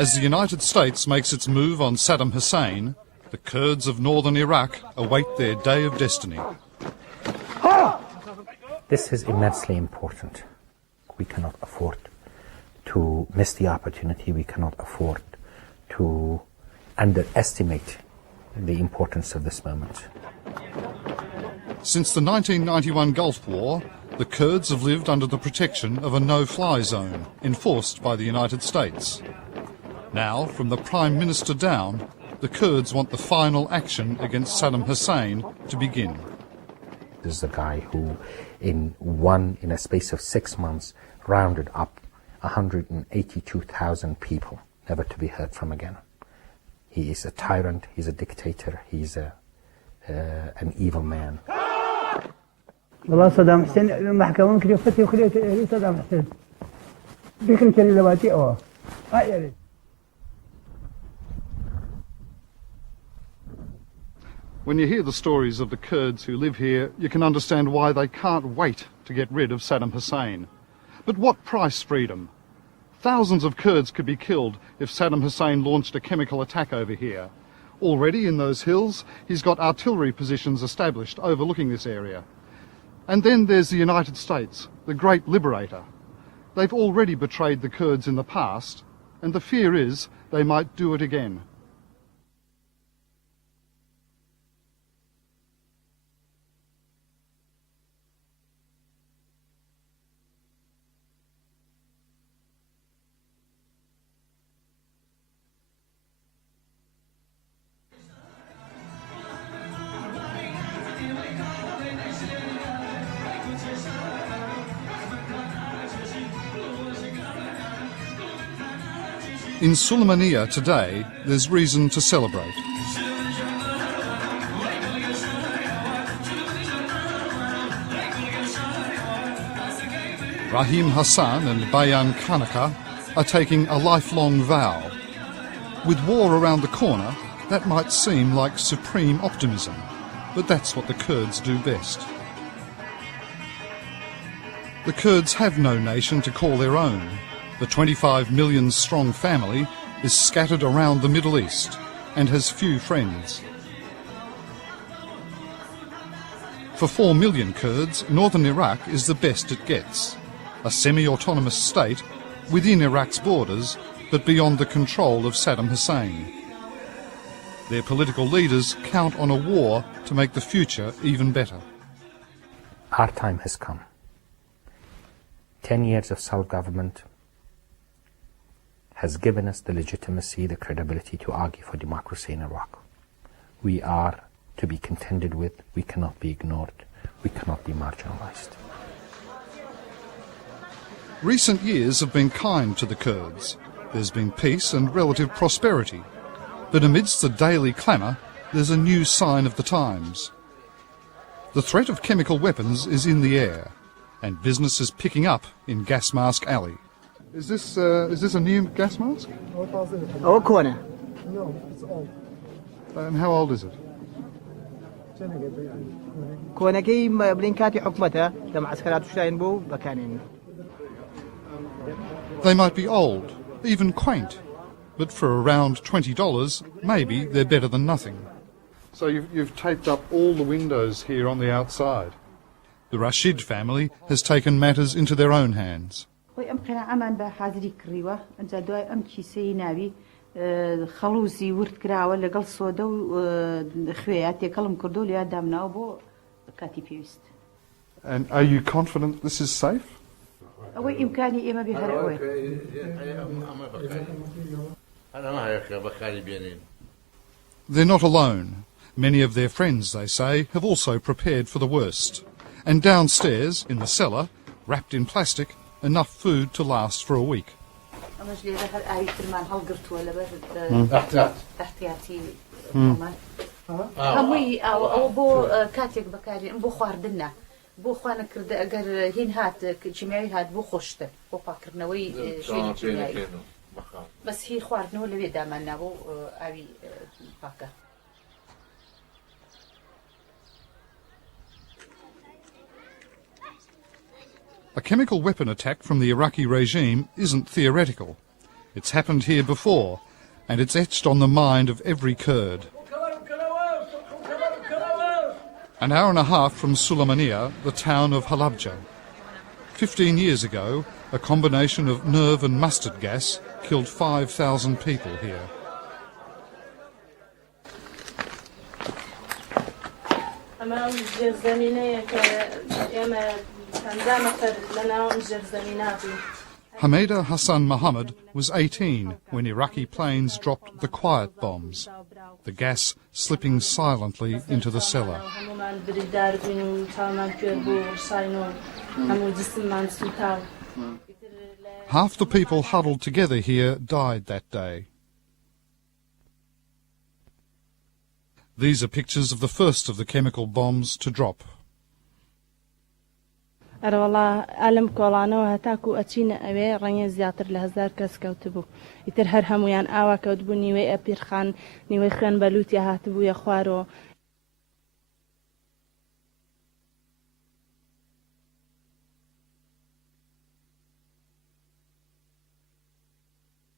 As the United States makes its move on Saddam Hussein, the Kurds of northern Iraq await their day of destiny. This is immensely important. We cannot afford to miss the opportunity. We cannot afford to underestimate the importance of this moment. Since the 1991 Gulf War, the Kurds have lived under the protection of a no-fly zone enforced by the United States. Now, from the Prime Minister down, the Kurds want the final action against Saddam Hussein to begin. This is a guy who, in a space of 6 months, rounded up 182,000 people, never to be heard from again. He is a tyrant, he's a dictator, he's an evil man. والله صدام حسين المحكمة ممكن يفتي وخليه صدام حسين بيكن كلي لباتي أوه هاي. When you hear the stories of the Kurds who live here, you can understand why they can't wait to get rid of Saddam Hussein. But what price freedom? Thousands of Kurds could be killed if Saddam Hussein launched a chemical attack over here. Already in those hills, he's got artillery positions established overlooking this area. And then there's the United States, the great liberator. They've already betrayed the Kurds in the past, and the fear is they might do it again. In Sulaymaniyah today, there's reason to celebrate. Rahim Hassan and Bayan Kanaka are taking a lifelong vow. With war around the corner, that might seem like supreme optimism, but that's what the Kurds do best. The Kurds have no nation to call their own. The 25 million strong family is scattered around the Middle East and has few friends. For 4 million Kurds, northern Iraq is the best it gets. A semi-autonomous state within Iraq's borders, but beyond the control of Saddam Hussein. Their political leaders count on a war to make the future even better. Our time has come. 10 years of self-government has given us the legitimacy, the credibility to argue for democracy in Iraq. We are to be contended with, we cannot be ignored, we cannot be marginalized. Recent years have been kind to the Kurds. There's been peace and relative prosperity. But amidst the daily clamour, there's a new sign of the times. The threat of chemical weapons is in the air, and business is picking up in Gas Mask Alley. Is this a new gas mask? أو كونه. No, it's old. And how old is it? كونه كي بلينكاتي حكمتها لمعسكرات وشاين بو بكانين. They might be old, even quaint, but for around $20, maybe they're better than nothing. So you've taped up all the windows here on the outside. The Rashid family has taken matters into their own hands. ويمكن عمل بحاضري كريوة أنت دواء أمشي سيناوي خلوصي ورد كراوة لقل صودا وخوياتي كلام كردو ليا دامنا وبو كاتي بيست. And are you confident this is safe? وإمكاني إما بهرقوي. They're not alone. Many of their friends, they say, have also prepared for the worst. And downstairs, in the cellar, wrapped in plastic, enough food to last for a week. بو خوانا کرد اگر هین هات جمعی هات بو خوشته بو پاکرنوی شوی جمعی بس هی خواردنو لوی دامن بو اوی پاکه. A chemical weapon attack from the Iraqi regime isn't theoretical. It's happened here before, and it's etched on the mind of every Kurd. An hour and a half from Suleymaniye, the town of Halabja. 15 years ago, a combination of nerve and mustard gas killed 5,000 people here. Hameda Hassan Mohammed was 18 when Iraqi planes dropped the quiet bombs, the gas slipping silently into the cellar. Half the people huddled together here died that day. These are pictures of the first of the chemical bombs to drop. والله عالم كولانا وهتاكو أتينا أوي رني زياتر لهزار كاس كوتبو يتر هرهم ويان آوا كوتبو نيوي أبير خان نيوي خان بلوتي هاتبو يخوارو.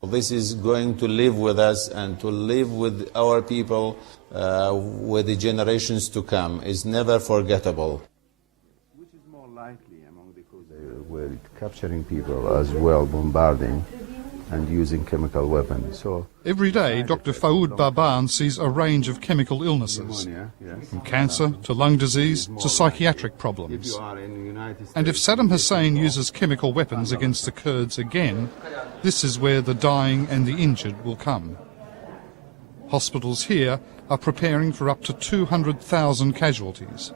This is going to live with us and to live with our people, with the generations to come, is never forgettable. Which is more likely among the Kurds? They were capturing people as well, bombarding and using chemical weapons. So every day, Dr. Faoud Baban sees a range of chemical illnesses, from cancer to lung disease to psychiatric problems. And if Saddam Hussein uses chemical weapons against the Kurds again, this is where the dying and the injured will come. Hospitals here are preparing for up to 200,000 casualties.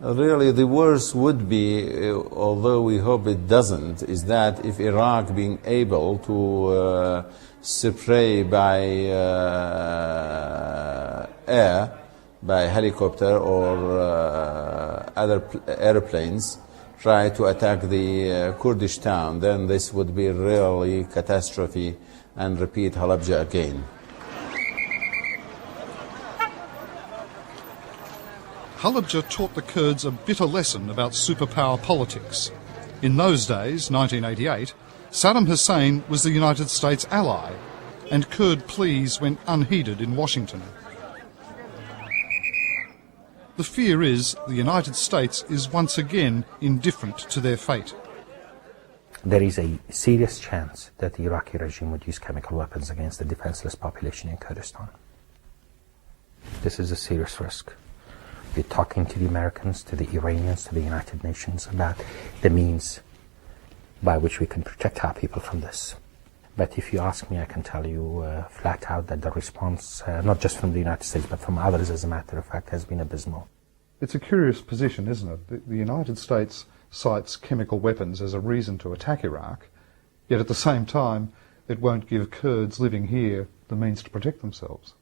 Really, the worst would be, although we hope it doesn't, is that if Iraq being able to spray by air, by helicopter or other airplanes, try to attack the Kurdish town, then this would be really catastrophe and repeat Halabja again. Halabja taught the Kurds a bitter lesson about superpower politics. In those days, 1988, Saddam Hussein was the United States ally, and Kurd pleas went unheeded in Washington. The fear is the United States is once again indifferent to their fate. There is a serious chance that the Iraqi regime would use chemical weapons against the defenseless population in Kurdistan. This is a serious risk. We're talking to the Americans, to the Iranians, to the United Nations about the means by which we can protect our people from this. But if you ask me, I can tell you flat out that the response, not just from the United States, but from others, as a matter of fact, has been abysmal. It's a curious position, isn't it? The United States cites chemical weapons as a reason to attack Iraq, yet at the same time, it won't give Kurds living here the means to protect themselves.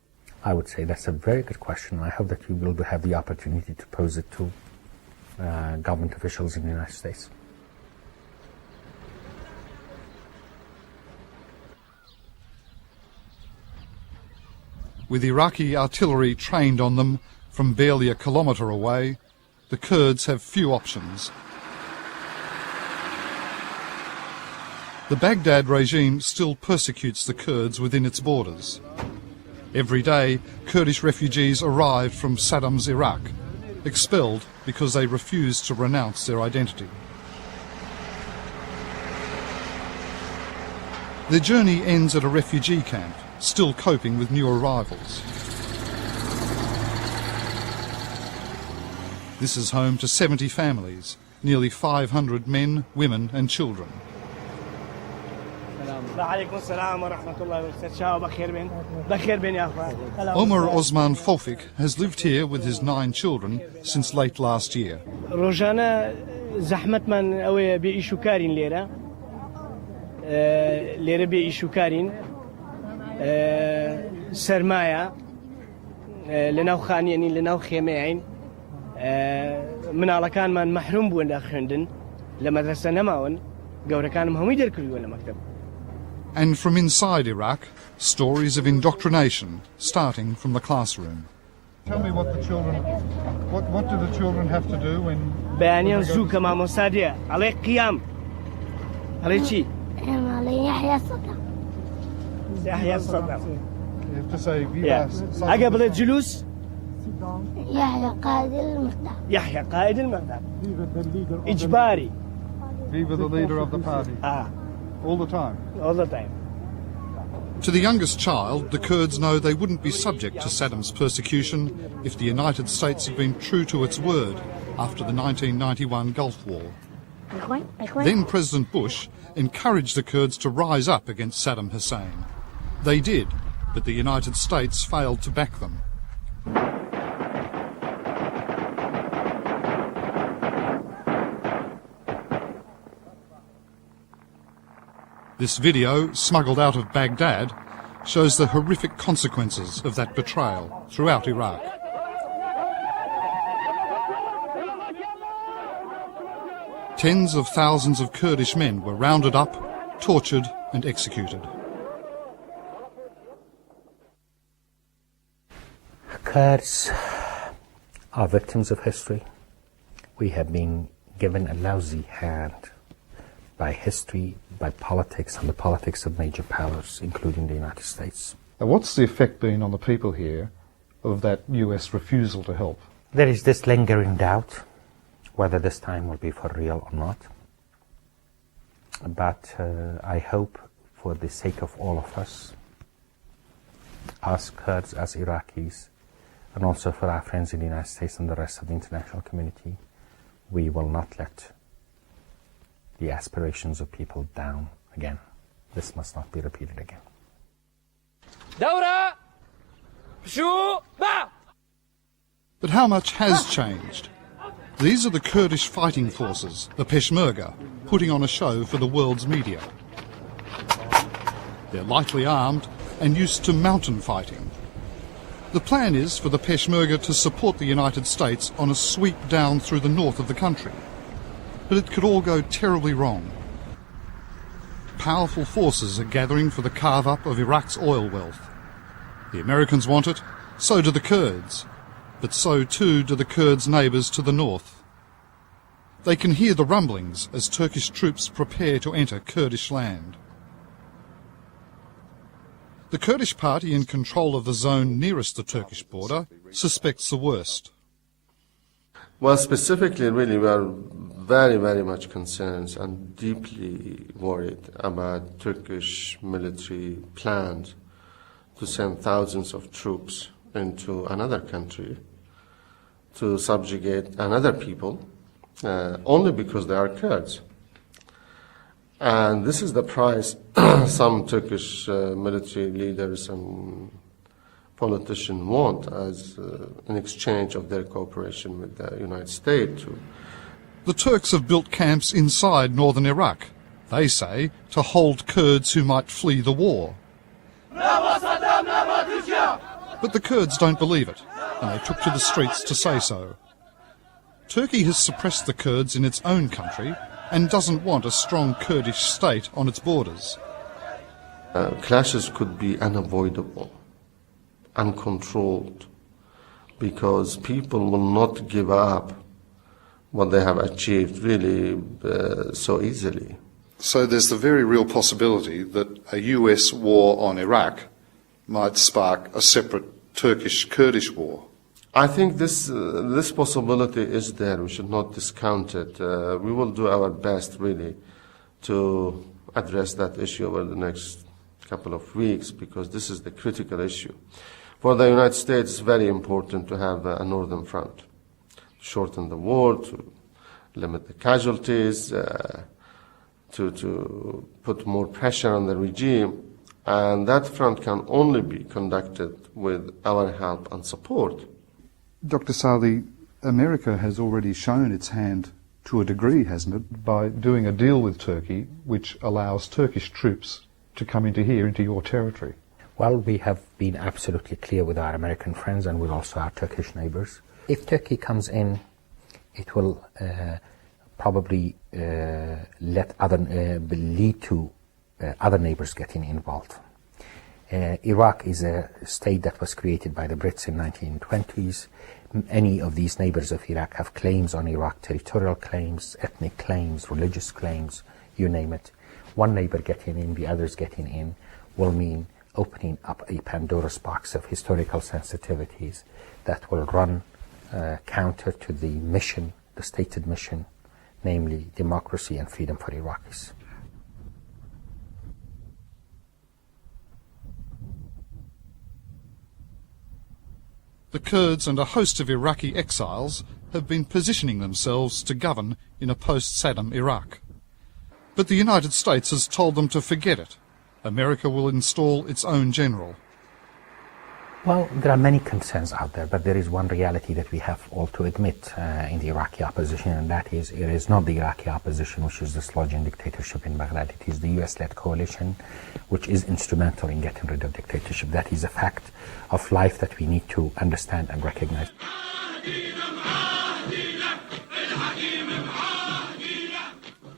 I would say that's a very good question. I hope that you will have the opportunity to pose it to government officials in the United States. With Iraqi artillery trained on them from barely a kilometre away, the Kurds have few options. The Baghdad regime still persecutes the Kurds within its borders. Every day, Kurdish refugees arrive from Saddam's Iraq, expelled because they refuse to renounce their identity. Their journey ends at a refugee camp, still coping with new arrivals. This is home to 70 families, nearly 500 men, women and children. Omar Osman Fofik has lived here with his 9 children since late last year. لناو خانيين لناو خيمين من كان من محروم بون داخندن لما تسنماون جورا كان مهم يدركوا ولا مكتب. And from inside Iraq, stories of indoctrination starting from the classroom. Tell me what the children, what do the children have to do when... بيانيان زوكا مع مصادية عليه قيام عليه شيء يحيى الصدق. يحيى الصدق. You have to say, Yeah. عقب الجلوس يحيى قائد المرتاح. يحيى قائد المغرب. إجباري. Viva the leader of the party. All the time. All the time. To the youngest child, the Kurds know they wouldn't be subject to Saddam's persecution if the United States had been true to its word after the 1991 Gulf War. Then President Bush encouraged the Kurds to rise up against Saddam Hussein. They did, but the United States failed to back them. This video, smuggled out of Baghdad, shows the horrific consequences of that betrayal throughout Iraq. Tens of thousands of Kurdish men were rounded up, tortured and executed. Kurds are victims of history. We have been given a lousy hand by history, by politics, and the politics of major powers, including the United States. Now, what's the effect been on the people here of that US refusal to help? There is this lingering doubt whether this time will be for real or not. But I hope, for the sake of all of us, Kurds, as Iraqis, and also for our friends in the United States and the rest of the international community, we will not let the aspirations of people down again. This must not be repeated again. But how much has changed? These are the Kurdish fighting forces, the Peshmerga, putting on a show for the world's media. They're lightly armed and used to mountain fighting. The plan is for the Peshmerga to support the United States on a sweep down through the north of the country. But it could all go terribly wrong. Powerful forces are gathering for the carve-up of Iraq's oil wealth. The Americans want it, so do the Kurds, but so too do the Kurds' neighbours to the north. They can hear the rumblings as Turkish troops prepare to enter Kurdish land. The Kurdish party in control of the zone nearest the Turkish border suspects the worst. Well, specifically, really, we are very, very much concerned and deeply worried about Turkish military plans to send thousands of troops into another country to subjugate another people only because they are Kurds. And this is the price some Turkish military leaders and politicians want as an exchange of their cooperation with the United States. The Turks have built camps inside northern Iraq, they say, to hold Kurds who might flee the war. But the Kurds don't believe it, and they took to the streets to say so. Turkey has suppressed the Kurds in its own country and doesn't want a strong Kurdish state on its borders. Clashes could be unavoidable, uncontrolled, because people will not give up what they have achieved really so easily. So there's the very real possibility that a US war on Iraq might spark a separate Turkish-Kurdish war. I think this possibility is there. We should not discount it. We will do our best, really, to address that issue over the next couple of weeks, because this is the critical issue. For the United States, it's very important to have a northern front, to shorten the war, to limit the casualties, to put more pressure on the regime, and that front can only be conducted with our help and support. Dr. Salih, America has already shown its hand to a degree, hasn't it, by doing a deal with Turkey which allows Turkish troops to come into your territory? Well, we have been absolutely clear with our American friends and with also our Turkish neighbors. If Turkey comes in, it will probably lead to other neighbors getting involved. Iraq is a state that was created by the Brits in the 1920s. Any of these neighbors of Iraq have claims on Iraq, territorial claims, ethnic claims, religious claims, you name it. one neighbor getting in, the others getting in, will mean opening up a Pandora's box of historical sensitivities that will run counter to the mission, the stated mission, namely democracy and freedom for Iraqis. The Kurds and a host of Iraqi exiles have been positioning themselves to govern in a post-Saddam Iraq. But the United States has told them to forget it. America will install its own general. Well, there are many concerns out there, but there is one reality that we have all to admit in the Iraqi opposition, and that is it is not the Iraqi opposition which is dislodging dictatorship in Baghdad. It is the US-led coalition which is instrumental in getting rid of dictatorship. That is a fact of life that we need to understand and recognize.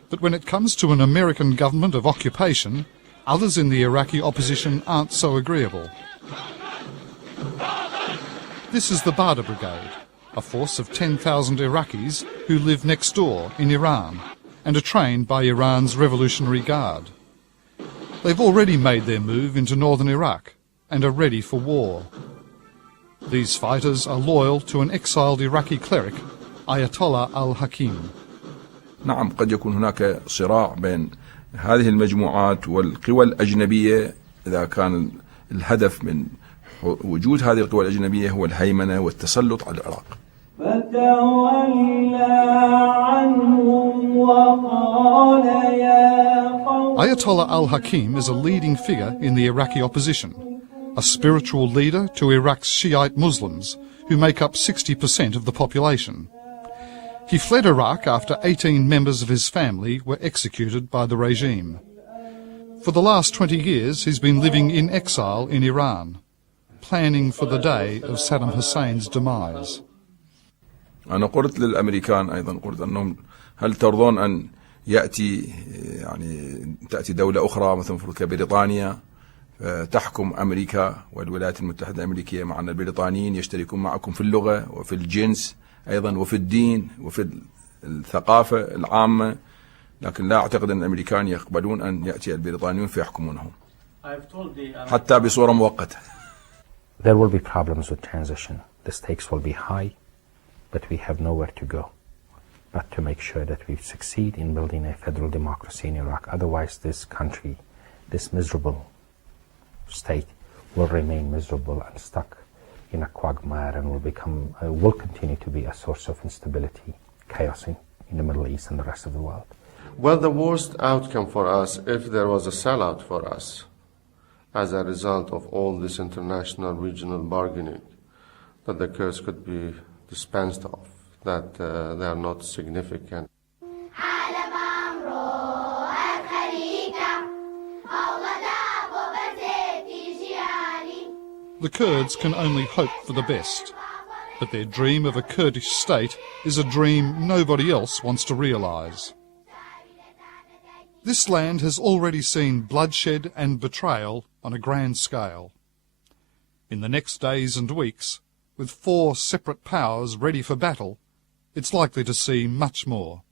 But when it comes to an American government of occupation, others in the Iraqi opposition aren't so agreeable. This is the Badr Brigade, a force of 10,000 Iraqis who live next door in Iran and are trained by Iran's Revolutionary Guard. They've already made their move into northern Iraq and are ready for war. These fighters are loyal to an exiled Iraqi cleric, Ayatollah al-Hakim. نعم قد يكون هناك صراع بين هذه المجموعات والقوى الأجنبية إذا كان الهدف من وجود هذه القوى الأجنبية هو الهيمنة والتسلط على العراق. Ayatollah al-Hakim is a leading figure in the Iraqi opposition, a spiritual leader to Iraq's Shiite Muslims, who make up 60% of the population. He fled Iraq after 18 members of his family were executed by the regime. For the last 20 years, he's been living in exile in Iran, planning for the day of Saddam Hussein's demise. أنا قلت للأمريكان أيضا قلت أنهم هل ترضون أن تأتي دولة أخرى مثل كبريطانيا تحكم أمريكا والولايات المتحدة الأمريكية مع أن البريطانيين يشتركون معكم في اللغة وفي الجنس أيضا وفي الدين وفي الثقافة العامة، لكن لا أعتقد أن الأمريكان يقبلون أن يأتي البريطانيون فيحكمونهم حتى بصورة مؤقتة. There will be problems with transition. The stakes will be high, but we have nowhere to go but to make sure that we succeed in building a federal democracy in Iraq. Otherwise, this country, this miserable state, will remain miserable and stuck in a quagmire and will continue to be a source of instability, chaos in the Middle East and the rest of the world. Well, the worst outcome for us, if there was a sellout for us, as a result of all this international regional bargaining, that the Kurds could be dispensed of, that they are not significant. The Kurds can only hope for the best, but their dream of a Kurdish state is a dream nobody else wants to realise. This land has already seen bloodshed and betrayal on a grand scale. In the next days and weeks, with 4 separate powers ready for battle, it's likely to see much more.